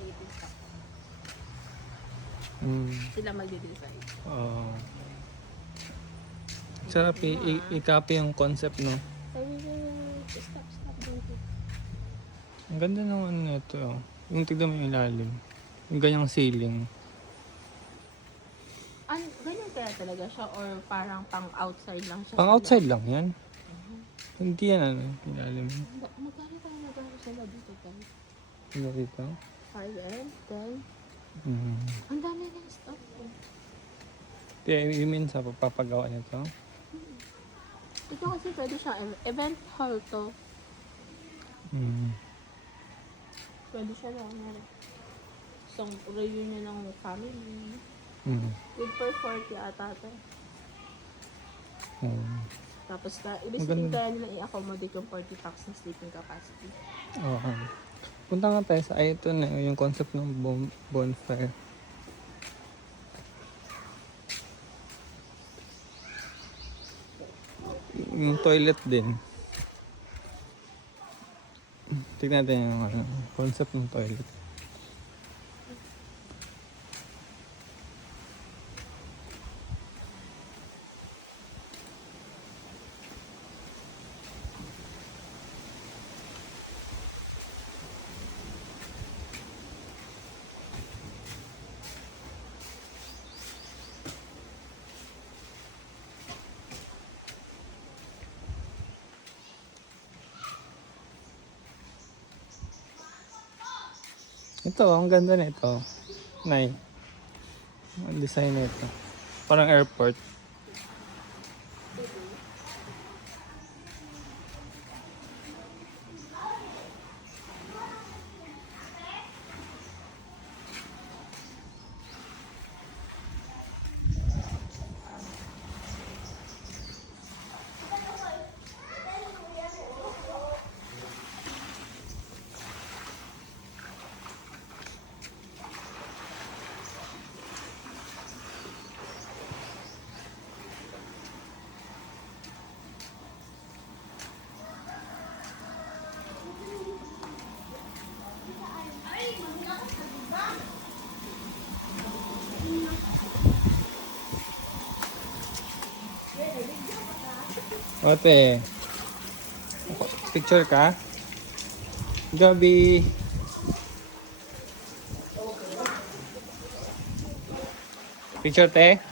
itin. Sila magde-decide. Oo. Sarap i-copy yung concept, no? Sabi ko, stop, don't it. Ang ganda ng ano nito, oh. Yung tignan mo yung ilalim. Yung ganyang ceiling. Ganyan kaya talaga siya or parang pang outside lang siya? Pang sa outside loob? lang yan. Hindi yan ano, ilalim. Magkano tayo nag-ano sila dito tayo? Ano dito? 5 10. Mm. Ang dami ng stuff ko. You mean sa papagawa nito? Ito kasi pwede siyang event hall to. Mm. Pwede siya lang isang reunion ng family. Mm. Good for 40 ata to. Tapos ibig sabihin kaya nilang i-accommodate yung 40 packs na sleeping capacity. Oo. Punta nga tayo sa ito na yung concept ng bonfire. Yung toilet din. Tignan natin yung concept ng toilet. Ito, ang ganda nito. Nay. Ang design nito. Parang airport. Ote, picture ka? Gabi. Picture te?